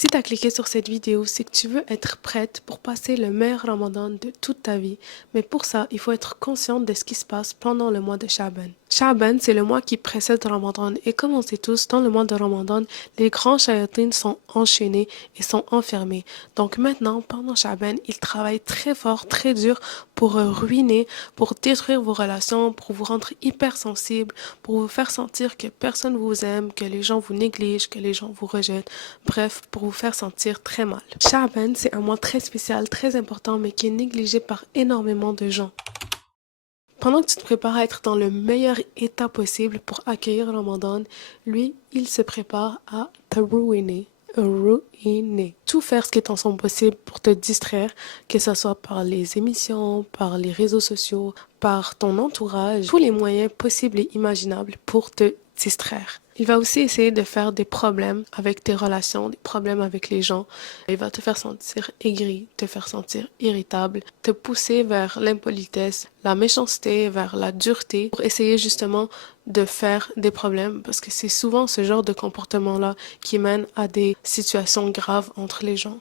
Si tu as cliqué sur cette vidéo, c'est que tu veux être prête pour passer le meilleur Ramadan de toute ta vie. Mais pour ça, il faut être consciente de ce qui se passe pendant le mois de Sha'ban. Sha'ban, c'est le mois qui précède Ramadan. Et comme on sait tous, dans le mois de Ramadan, les grands shayatines sont enchaînés et sont enfermés. Donc maintenant, pendant Sha'ban, ils travaillent très fort, très dur pour ruiner, pour détruire vos relations, pour vous rendre hypersensible, pour vous faire sentir que personne vous aime, que les gens vous négligent, que les gens vous rejettent. Bref, pour vous faire sentir très mal. Sha'ban, c'est un mois très spécial, très important, mais qui est négligé par énormément de gens. Pendant que tu te prépares à être dans le meilleur état possible pour accueillir Ramadan, lui, il se prépare à te ruiner. Ruiner. Tout faire ce qui est en son possible pour te distraire, que ce soit par les émissions, par les réseaux sociaux, par ton entourage, tous les moyens possibles et imaginables pour te distraire. Il va aussi essayer de faire des problèmes avec tes relations, des problèmes avec les gens. Il va te faire sentir aigri, te faire sentir irritable, te pousser vers l'impolitesse, la méchanceté, vers la dureté, pour essayer justement de faire des problèmes, parce que c'est souvent ce genre de comportement-là qui mène à des situations graves entre les gens.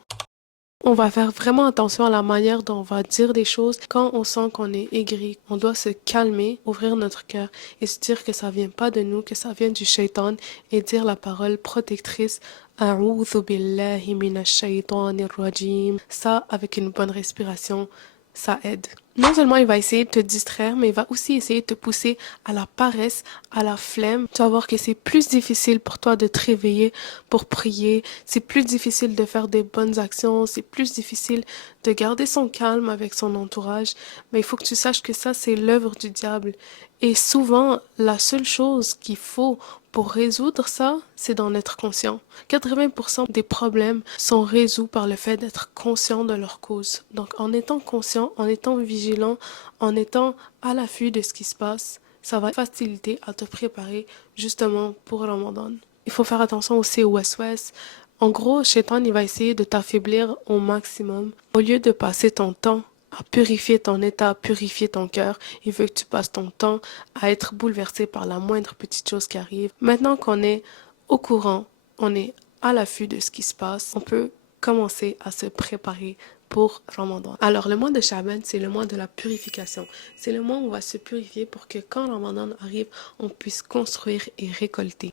On va faire vraiment attention à la manière dont on va dire des choses quand on sent qu'on est aigri. On doit se calmer, ouvrir notre cœur et se dire que ça vient pas de nous, que ça vient du shaitan et dire la parole protectrice A'udhu billahi minash shaitanir rajim. Ça, avec une bonne respiration, ça aide. Non seulement il va essayer de te distraire, mais il va aussi essayer de te pousser à la paresse, à la flemme. Tu vas voir que c'est plus difficile pour toi de te réveiller pour prier, c'est plus difficile de faire des bonnes actions, c'est plus difficile de garder son calme avec son entourage. Mais il faut que tu saches que ça, c'est l'œuvre du diable. Et souvent, la seule chose qu'il faut pour résoudre ça, c'est d'en être conscient. 80% des problèmes sont résolus par le fait d'être conscient de leur cause. Donc, en étant conscient, en étant vigilant, en étant à l'affût de ce qui se passe, ça va faciliter à te préparer justement pour Ramadan. Il faut faire attention aussi au waswas. En gros, Shaitan, il va essayer de t'affaiblir au maximum. Au lieu de passer ton temps à purifier ton état, à purifier ton cœur, il veut que tu passes ton temps à être bouleversé par la moindre petite chose qui arrive. Maintenant qu'on est au courant, on est à l'affût de ce qui se passe, on peut commencer à se préparer pour Ramadan. Alors, le mois de Sha'ban, c'est le mois de la purification. C'est le mois où on va se purifier pour que quand Ramadan arrive, on puisse construire et récolter.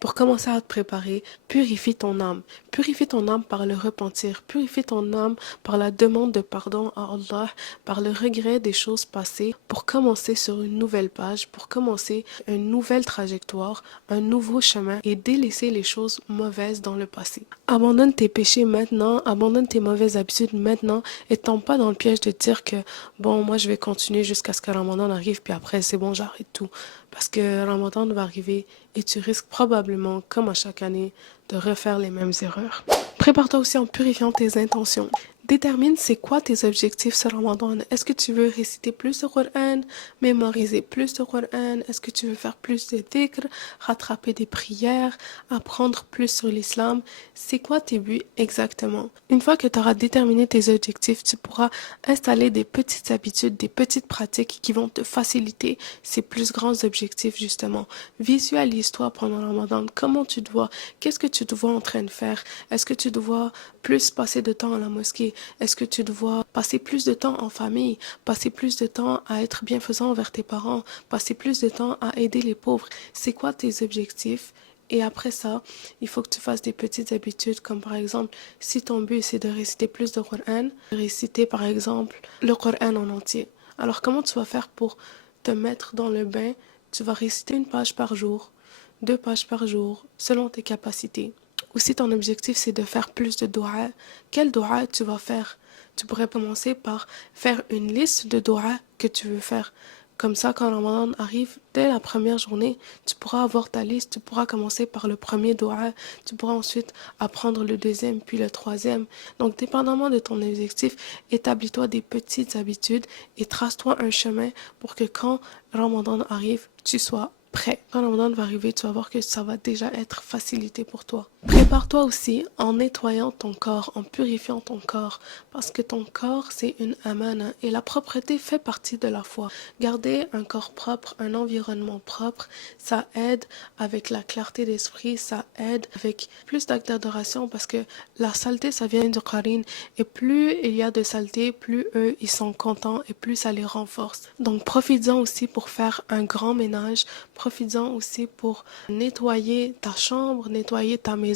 Pour commencer à te préparer, purifie ton âme. Purifie ton âme par le repentir. Purifie ton âme par la demande de pardon à Allah, par le regret des choses passées, pour commencer sur une nouvelle page, pour commencer une nouvelle trajectoire, un nouveau chemin et délaisser les choses mauvaises dans le passé. Abandonne tes péchés maintenant, abandonne tes mauvaises habitudes maintenant et tombe pas dans le piège de dire que bon, moi je vais continuer jusqu'à ce que Ramadan arrive puis après c'est bon, j'arrête tout. Parce que Ramadan va arriver et tu risques probablement, comme à chaque année, de refaire les mêmes erreurs. Prépare-toi aussi en purifiant tes intentions. Détermine c'est quoi tes objectifs ce Ramadan. Est-ce que tu veux réciter plus de Coran, mémoriser plus de Coran? Est-ce que tu veux faire plus de dhikr, rattraper des prières, apprendre plus sur l'islam? C'est quoi tes buts exactement? Une fois que tu auras déterminé tes objectifs, tu pourras installer des petites habitudes, des petites pratiques qui vont te faciliter ces plus grands objectifs justement. Visualise-toi pendant le Ramadan, comment tu te vois, qu'est-ce que tu te vois en train de faire? Est-ce que tu te vois plus passer de temps à la mosquée? Est-ce que tu te vois passer plus de temps en famille, passer plus de temps à être bienfaisant envers tes parents, passer plus de temps à aider les pauvres? C'est quoi tes objectifs? Et après ça, il faut que tu fasses des petites habitudes comme par exemple, si ton but c'est de réciter plus de Coran, réciter par exemple le Coran en entier. Alors comment tu vas faire pour te mettre dans le bain? Tu vas réciter une page par jour, 2 pages par jour, selon tes capacités. Ou si ton objectif c'est de faire plus de doigts, quel doigt tu vas faire? Tu pourrais commencer par faire une liste de doigts que tu veux faire. Comme ça, quand Ramadan arrive, dès la première journée, tu pourras avoir ta liste, tu pourras commencer par le premier doigt, tu pourras ensuite apprendre le deuxième, puis le troisième. Donc, dépendamment de ton objectif, établis-toi des petites habitudes et trace-toi un chemin pour que quand Ramadan arrive, tu sois prêt. Quand Ramadan va arriver, tu vas voir que ça va déjà être facilité pour toi. Prépare-toi aussi en nettoyant ton corps, en purifiant ton corps, parce que ton corps, c'est une amana et la propreté fait partie de la foi. Garder un corps propre, un environnement propre, ça aide avec la clarté d'esprit, ça aide avec plus d'actes d'adoration parce que la saleté, ça vient du Qarin et plus il y a de saleté, plus eux, ils sont contents et plus ça les renforce. Donc profites-en aussi pour faire un grand ménage, profites-en aussi pour nettoyer ta chambre, nettoyer ta maison,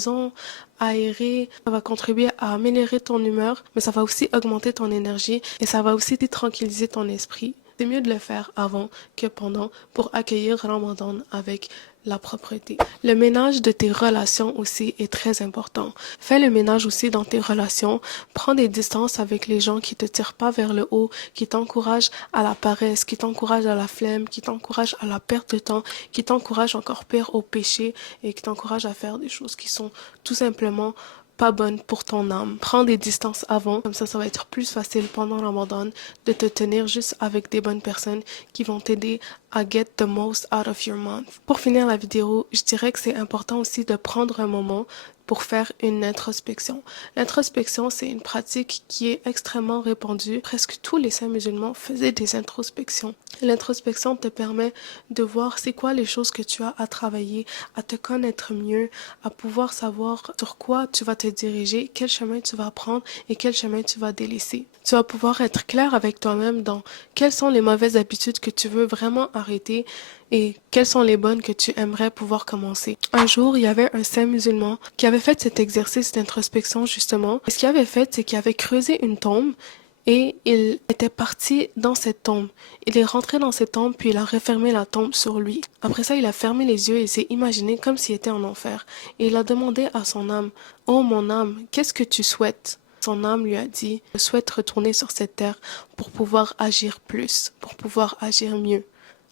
aérer. Ça va contribuer à améliorer ton humeur, mais ça va aussi augmenter ton énergie et ça va aussi tranquilliser ton esprit. C'est mieux de le faire avant que pendant pour accueillir Ramadan avec la propreté. Le ménage de tes relations aussi est très important. Fais le ménage aussi dans tes relations. Prends des distances avec les gens qui te tirent pas vers le haut, qui t'encouragent à la paresse, qui t'encouragent à la flemme, qui t'encouragent à la perte de temps, qui t'encouragent encore pire au péché et qui t'encouragent à faire des choses qui sont tout simplement pas bonne pour ton âme. Prends des distances avant, comme ça va être plus facile pendant Ramadan de te tenir juste avec des bonnes personnes qui vont t'aider à get the most out of your month. Pour finir la vidéo, je dirais que c'est important aussi de prendre un moment pour faire une introspection. L'introspection, c'est une pratique qui est extrêmement répandue. Presque tous les saints musulmans faisaient des introspections. L'introspection te permet de voir c'est quoi les choses que tu as à travailler, à te connaître mieux, à pouvoir savoir sur quoi tu vas te diriger, quel chemin tu vas prendre et quel chemin tu vas délaisser. Tu vas pouvoir être clair avec toi-même dans quelles sont les mauvaises habitudes que tu veux vraiment arrêter et quelles sont les bonnes que tu aimerais pouvoir commencer. Un jour, il y avait un saint musulman qui avait fait cet exercice d'introspection justement. Et ce qu'il avait fait, c'est qu'il avait creusé une tombe et il était parti dans cette tombe. Il est rentré dans cette tombe puis il a refermé la tombe sur lui. Après ça, il a fermé les yeux et s'est imaginé comme s'il était en enfer. Et il a demandé à son âme, « Oh mon âme, qu'est-ce que tu souhaites ?» Son âme lui a dit, « Je souhaite retourner sur cette terre pour pouvoir agir plus, pour pouvoir agir mieux. »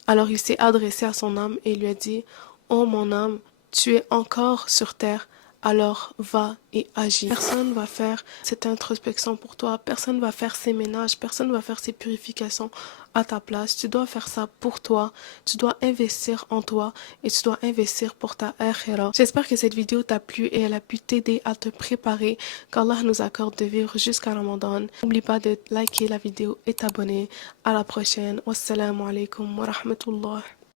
Alors il s'est adressé à son âme et lui a dit, « Oh mon âme, tu es encore sur terre, alors va et agis. » Personne va faire cette introspection pour toi, personne va faire ces ménages, personne va faire ces purifications à ta place. Tu dois faire ça pour toi, tu dois investir en toi et tu dois investir pour ta akhira. J'espère que cette vidéo t'a plu et elle a pu t'aider à te préparer, qu'Allah nous accorde de vivre jusqu'à Ramadan. N'oublie pas de liker la vidéo et t'abonner. À la prochaine. Wassalamu alaikum wa rahmatullah.